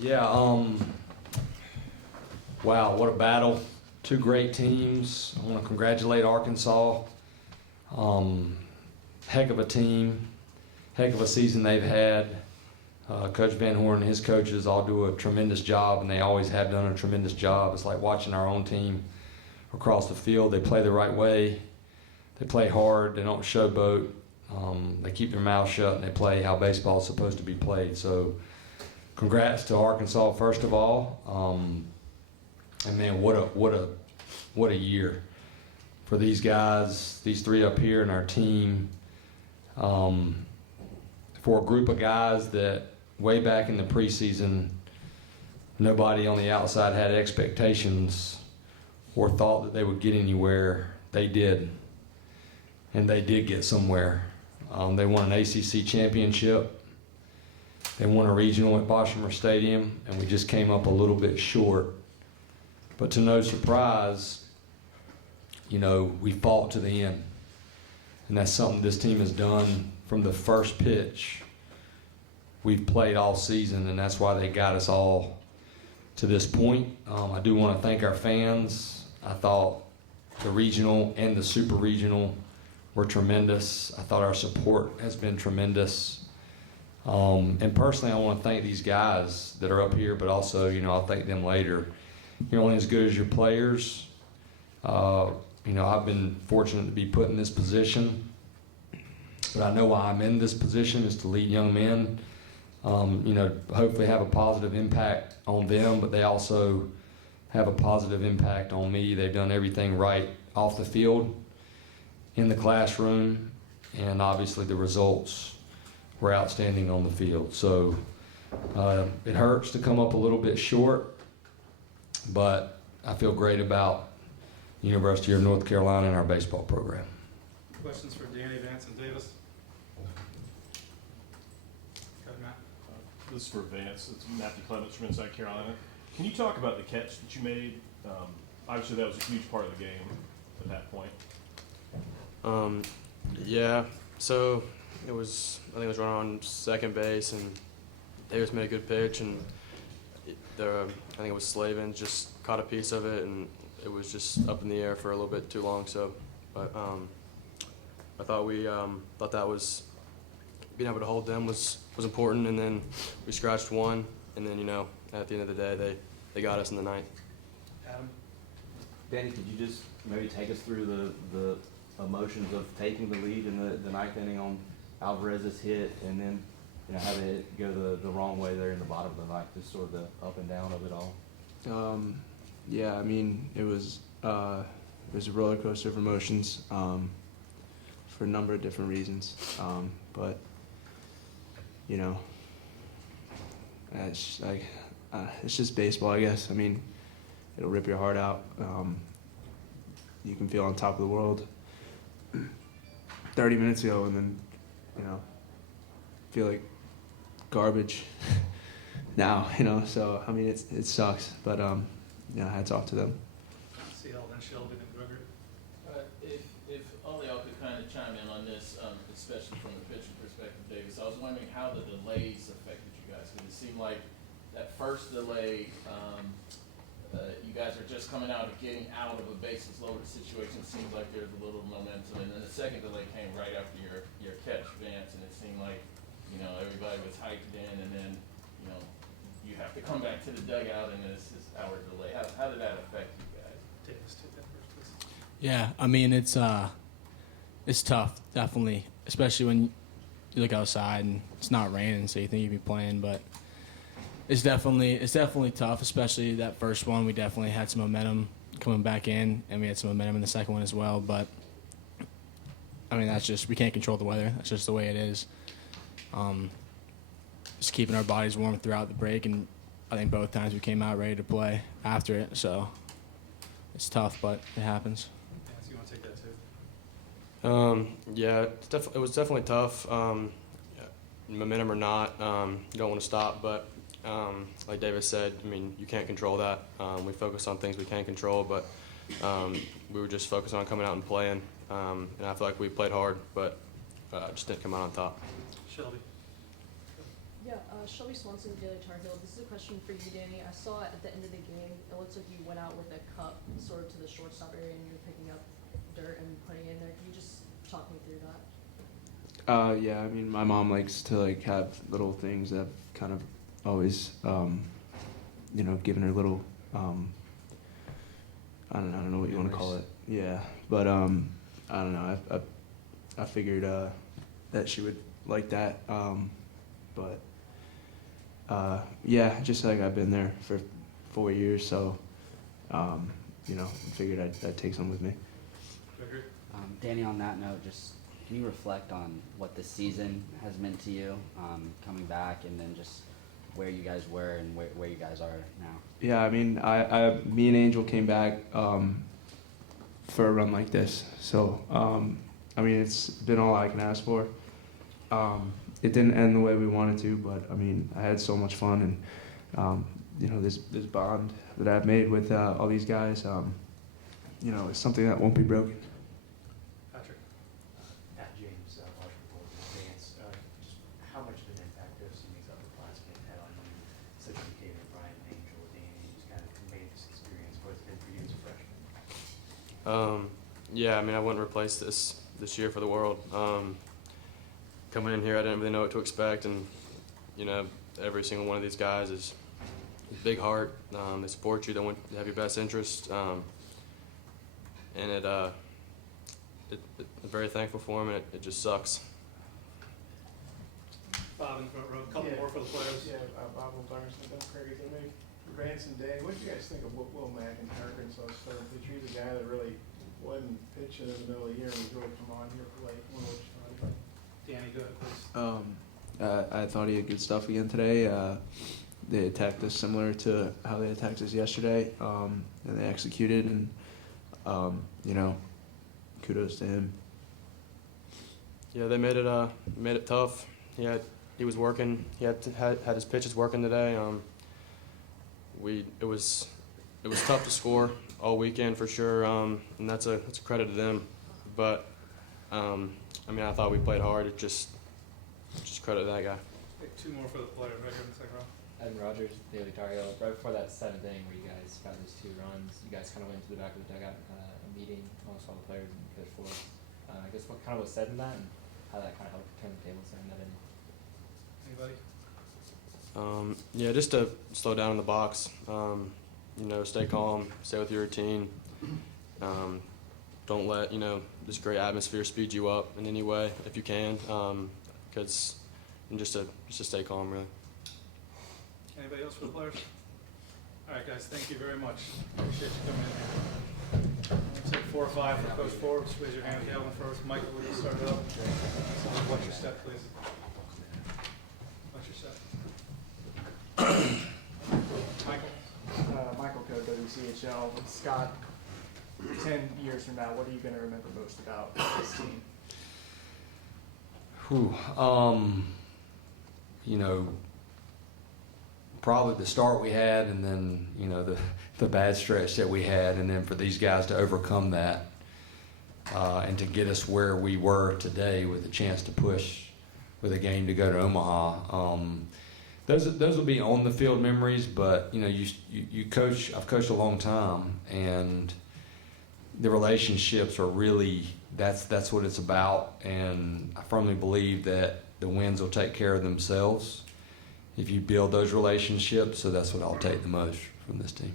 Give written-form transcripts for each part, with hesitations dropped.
Yeah, wow, what a battle. Two great teams. I want to congratulate Arkansas. Heck of a team, heck of a season they've had. Coach Van Horn and his coaches all do a tremendous job, and they always have done a tremendous job. It's like watching our own team across the field. They play the right way. They play hard. They don't showboat. They keep their mouth shut, and they play how baseball is supposed to be played. So congrats to Arkansas, first of all. And man, what a year for these guys, these three up here and our team. For a group of guys that way back in the preseason, nobody on the outside had expectations or thought that they would get anywhere. They did, and they did get somewhere. They won an ACC championship. They won a regional at Boshamer Stadium, and we just came up a little bit short. But to no surprise, you know, we fought to the end. And that's something this team has done from the first pitch. We've played all season, and that's why they got us all to this point. I do want to thank our fans. I thought the regional and the super regional were tremendous. I thought our support has been tremendous. And personally, I want to thank these guys that are up here, but also, you know, I'll thank them later. You're only as good as your players. You know, I've been fortunate to be put in this position, but I know why I'm in this position is to lead young men, you know, hopefully have a positive impact on them, but they also have a positive impact on me. They've done everything right off the field, in the classroom, and obviously the results were outstanding on the field. So it hurts to come up a little bit short, but I feel great about University of North Carolina and our baseball program. Questions for Danny, Vance, and Davis? Go ahead, Matt. This is for Vance. It's Matthew Clements from Inside Carolina. Can you talk about the catch that you made? Obviously, that was a huge part of the game at that point. Yeah. So I think it was running on second base, and Davis made a good pitch, and I think it was Slavin just caught a piece of it, and it was just up in the air for a little bit too long. So, but I thought that was being able to hold them was important, and then we scratched one, and then, you know, at the end of the day they got us in the ninth. Adam? Danny, could you just maybe take us through the emotions of taking the lead in the ninth inning on Alvarez's hit, and then, you know, having it go the wrong way there in the bottom of the ninth, just sort of the up and down of it all? Yeah, I mean, it was a roller coaster of emotions for a number of different reasons. But, you know, it's just baseball, I guess. I mean, it'll rip your heart out. You can feel on top of the world 30 minutes ago, and then, you know, feel like garbage now, you know. So, I mean, it sucks, but yeah, hats off to them. CL, then Shelby, then Gregory. If only I could kind of chime in on this, especially from the pitching perspective, Davis. I was wondering how the delays affected you guys, because it seemed like that first delay, you guys are just coming out of getting out of a bases loaded situation. It seems like there's a little momentum, and then the second delay came right after your catch, Vance, and it seemed like, you know, everybody was hyped in, and then, you know, you have to come back to the dugout, and it's this hour delay. How did that affect you guys? Davis, take that first, please. Yeah, I mean, it's tough, definitely, especially when you look outside and it's not raining, so you think you'd be playing, but it's definitely tough, especially that first one. We definitely had some momentum coming back in, and we had some momentum in the second one as well, but I mean, we can't control the weather. That's just the way it is. Just keeping our bodies warm throughout the break, and I think both times we came out ready to play after it, so it's tough, but it happens. Vance, you want to take that too? Yeah, it was definitely tough. Momentum or not, you don't want to stop, but like Davis said, I mean, you can't control that. We focus on things we can control, but we were just focused on coming out and playing, and I feel like we played hard, but just didn't come out on top. Shelby. Shelby Swanson, Daily Tar Heel. This is a question for you, Danny. I saw at the end of the game, it looks like you went out with a cup sort of to the shortstop area and you were picking up dirt and putting it in there. Can you just talk me through that? Yeah, I mean, my mom likes to like have little things that I've kind of always, given her little, I don't know what you want to call it. Yeah, but I don't know. I figured that she would like that. But yeah, just like I've been there for 4 years, so figured I'd take some with me. Gregory? Danny, on that note, just can you reflect on what the season has meant to you, coming back, and then just where you guys were and where you guys are now? Yeah, I mean, me and Angel came back for a run like this, so I mean, it's been all I can ask for. It didn't end the way we wanted to, but I mean, I had so much fun, and this bond that I've made with all these guys, it's something that won't be broken. Patrick? At James, Forbes-Vance, just how much of an impact have some of these upperclassmen had on you, such as David, Brian, Angel, Danny, who's kind of made this experience? What's it been for you as a freshman? Yeah, I mean, I wouldn't replace this year for the world. Coming in here, I didn't really know what to expect, and every single one of these guys is big heart. They support you. They want to have your best interest, and I'm very thankful for them. And it just sucks. Bob in the front row. A couple more for the players. Yeah, Bob Wildarson, Bill Craigie. I mean, Vance and Danny, what do you guys think of Will Mack in Arkansas starting pitcher? He's a guy that really wasn't pitching in the middle of the year, and he's really come on here for late. Danny, go ahead, please. I thought he had good stuff again today. They attacked us similar to how they attacked us yesterday, and they executed, and kudos to him. Yeah, they made it tough. He was working. He had his pitches working today. It was tough to score all weekend for sure, and that's a credit to them. But I mean, I thought we played hard. It just credit that guy. Take two more for the players right here in the second row. Evan Rogers, Daily Tar Heel. Right before that seventh inning where you guys got those 2 runs, you guys kind of went to the back of the dugout and had a meeting amongst all the players and Coach Forbes. I guess what kind of was said in that, and how that kind of helped turn the tables in that inning. Anybody? Yeah, just to slow down in the box. Stay calm, stay with your routine. Don't let this great atmosphere speed you up in any way if you can, and just to stay calm really. Anybody else for the players? All right, guys, thank you very much. Appreciate you coming in here. We'll take 4 or 5 for Coach Forbes. Raise your hand, Calvin, first. Michael, will you start it up? What's your step, please? What's your step? Michael? Michael Code, WCHL. Scott, 10 years from now, what are you going to remember most about this team? Probably the start we had, and then the bad stretch that we had, and then for these guys to overcome that and to get us where we were today with a chance to push with a game to go to Omaha. Those will be on the field memories, but you coach. I've coached a long time, and the relationships are really that's what it's about. And I firmly believe that the wins will take care of themselves if you build those relationships. So that's what I'll take the most from this team.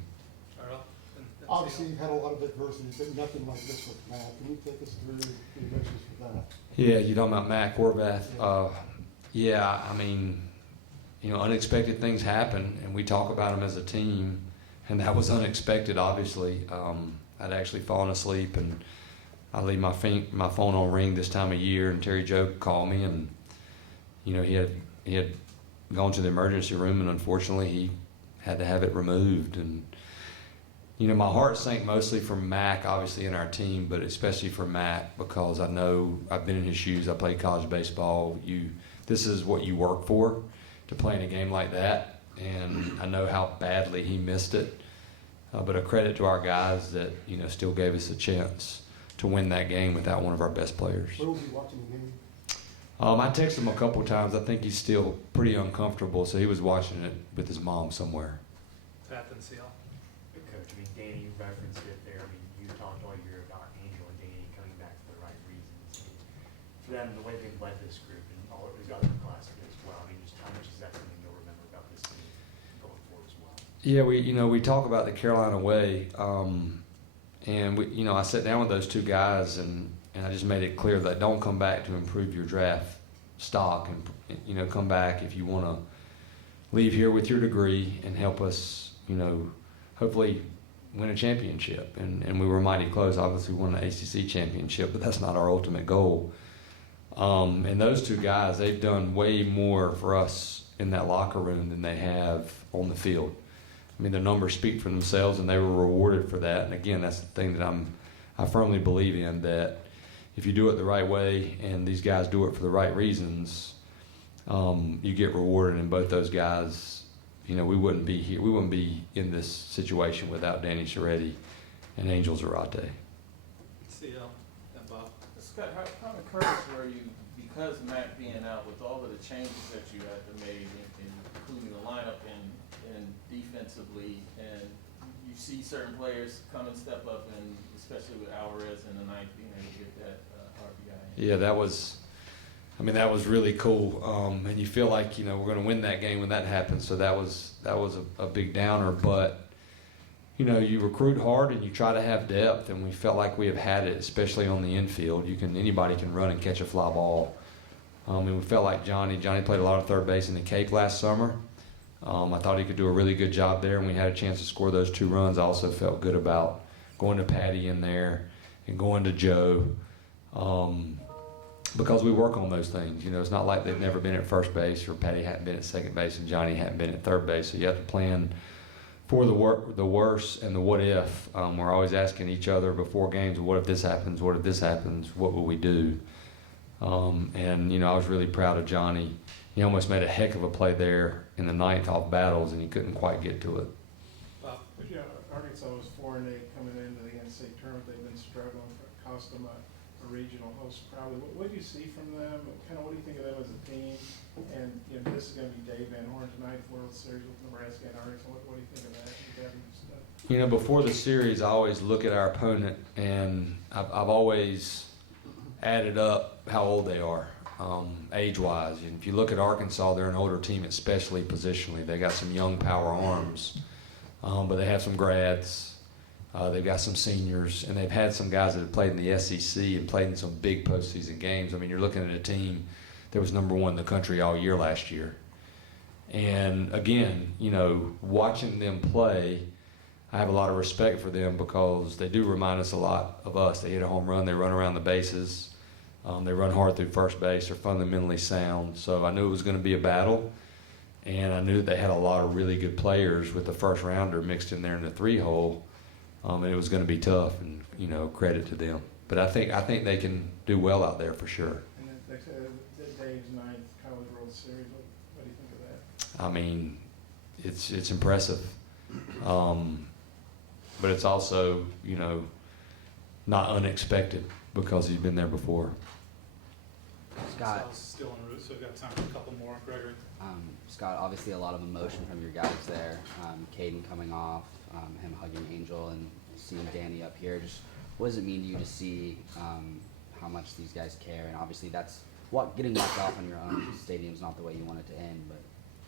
Obviously, you've had a lot of adversity, but nothing like this with Matt. Can you take us through the emotions with that? Yeah, you're talking about Mac Horvath. Yeah, I mean, unexpected things happen, and we talk about them as a team, and that was unexpected, obviously. I'd actually fallen asleep, and I leave my phone on ring this time of year, and Terry Joe called me, and he had gone to the emergency room, and unfortunately he had to have it removed. And my heart sank mostly for Mac, obviously in our team, but especially for Mac, because I know I've been in his shoes. I played college baseball. This is what you work for, to play in a game like that, and I know how badly he missed it. But a credit to our guys that still gave us a chance to win that game without one of our best players. Where was he watching the game? I texted him a couple times. I think he's still pretty uncomfortable, so he was watching it with his mom somewhere. Pat and CL. Coach, I mean, Danny, you referenced it there. I mean, you talked all year about Angel and Danny coming back for the right reasons. I mean, for them, the way they've led this group and all of these other classes as well, I mean, just how much is that something you'll remember about this team going forward as well? Yeah, we talk about the Carolina way, and I sat down with those two guys and I just made it clear that don't come back to improve your draft stock, and come back if you want to leave here with your degree and help us, hopefully win a championship. And we were mighty close. Obviously, we won the ACC championship, but that's not our ultimate goal. And those two guys, they've done way more for us in that locker room than they have on the field. I mean, their numbers speak for themselves, and they were rewarded for that. And again, that's the thing that I firmly believe in, that if you do it the right way and these guys do it for the right reasons, you get rewarded. And both those guys, we wouldn't be here. We wouldn't be in this situation without Danny Serritti and Angel Zarate. CL and Bob. Scott, how encouraged were you, because Matt being out, with all of the changes that you had to make, including the lineup and defensively, and you see certain players come and step up, and especially with Alvarez in the ninth being able to get that RBI? Yeah, that was really cool. And you feel like, we're going to win that game when that happens. So that was a big downer. But, you recruit hard and you try to have depth, and we felt like we have had it, especially on the infield. Anybody can run and catch a fly ball. And we felt like Johnny played a lot of third base in the Cape last summer. I thought he could do a really good job there, and we had a chance to score those 2 runs. I also felt good about going to Patty in there and going to Joe, because we work on those things. It's not like they've never been at first base, or Patty hadn't been at second base and Johnny hadn't been at third base. So you have to plan for the worst and the what if. We're always asking each other before games, what if this happens? What if this happens? What will we do? And I was really proud of Johnny. He almost made a heck of a play there in the ninth off Battles, and he couldn't quite get to it. Bob. Arkansas was 4-8 coming into the NCAA tournament. They've been struggling. Cost them a regional host probably. What do you see from them? Kind of what do you think of them as a team? And this is going to be Dave Van Horn tonight, World Series with Nebraska and Arkansas. What do you think of that? Before the series, I always look at our opponent, and I've always added up how old they are, age-wise. And if you look at Arkansas, they're an older team, especially positionally. They got some young power arms, but they have some grads. They've got some seniors, and they've had some guys that have played in the SEC and played in some big postseason games. I mean, you're looking at a team that was number 1 in the country all year last year. And again, watching them play, I have a lot of respect for them, because they do remind us a lot of us. They hit a home run, they run around the bases, they run hard through first base, they're fundamentally sound. So I knew it was going to be a battle, and I knew that they had a lot of really good players with the first rounder mixed in there in the 3-hole. And it was going to be tough, and credit to them. But I think they can do well out there for sure. And then they said Dave's ninth College World Series. What do you think of that? I mean, it's impressive, but it's also not unexpected, because he's been there before. Scott. Still en route, so we've got time for a couple more. Gregory. Scott, obviously a lot of emotion from your guys there. Caden coming off, him hugging Angel, and seeing Danny up here. Just what does it mean to you to see how much these guys care? And obviously that's getting knocked off on your own stadium's not the way you want it to end, but.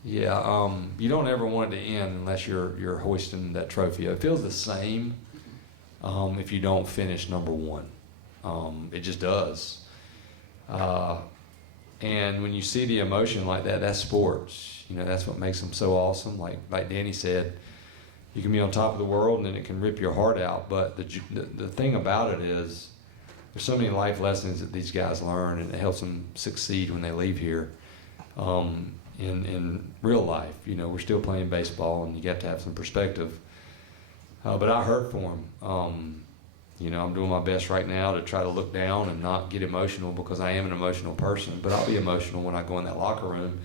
Yeah, you don't ever want it to end unless you're hoisting that trophy. It feels the same if you don't finish number 1. It just does. And when you see the emotion like that, that's sports. That's what makes them so awesome. Like Danny said, you can be on top of the world, and then it can rip your heart out. But the thing about it is, there's so many life lessons that these guys learn, and it helps them succeed when they leave here. In real life, we're still playing baseball, and you have to have some perspective. But I hurt for them. I'm doing my best right now to try to look down and not get emotional, because I am an emotional person. But I'll be emotional when I go in that locker room,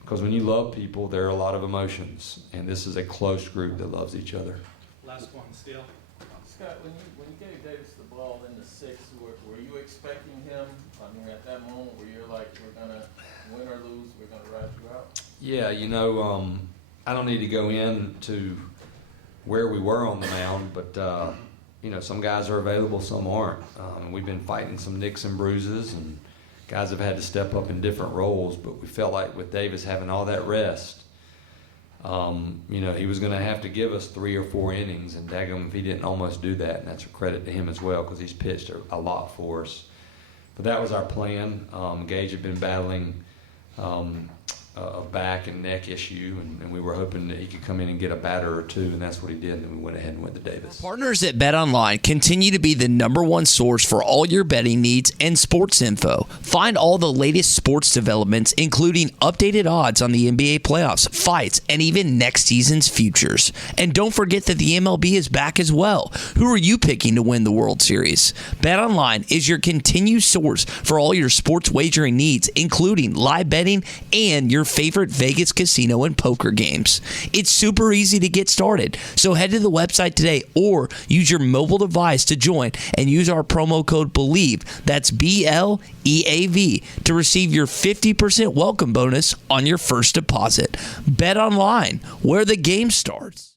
because when you love people, there are a lot of emotions, and this is a close group that loves each other. Last one, Steele. Scott, when you gave Davis the ball in the sixth, were you expecting him? I mean, at that moment where you're like, we're gonna win or lose, we're gonna ride you out. Yeah, I don't need to go into where we were on the mound, but some guys are available, some aren't. We've been fighting some nicks and bruises, and guys have had to step up in different roles. But we felt like with Davis having all that rest, he was going to have to give us 3 or 4 innings, and daggum if he didn't almost do that, and that's a credit to him as well because he's pitched a lot for us. But that was our plan. Gage had been battling a back and neck issue, and we were hoping that he could come in and get a batter or two, and that's what he did, and then we went ahead and went to Davis. Partners at BetOnline continue to be the #1 source for all your betting needs and sports info. Find all the latest sports developments, including updated odds on the NBA playoffs, fights, and even next season's futures. And don't forget that the MLB is back as well. Who are you picking to win the World Series? BetOnline is your continued source for all your sports wagering needs, including live betting and your favorite Vegas casino and poker games. It's super easy to get started, so head to the website today or use your mobile device to join and use our promo code BELIEVE, that's BLEAV, to receive your 50% welcome bonus on your first deposit. Bet online, where the game starts.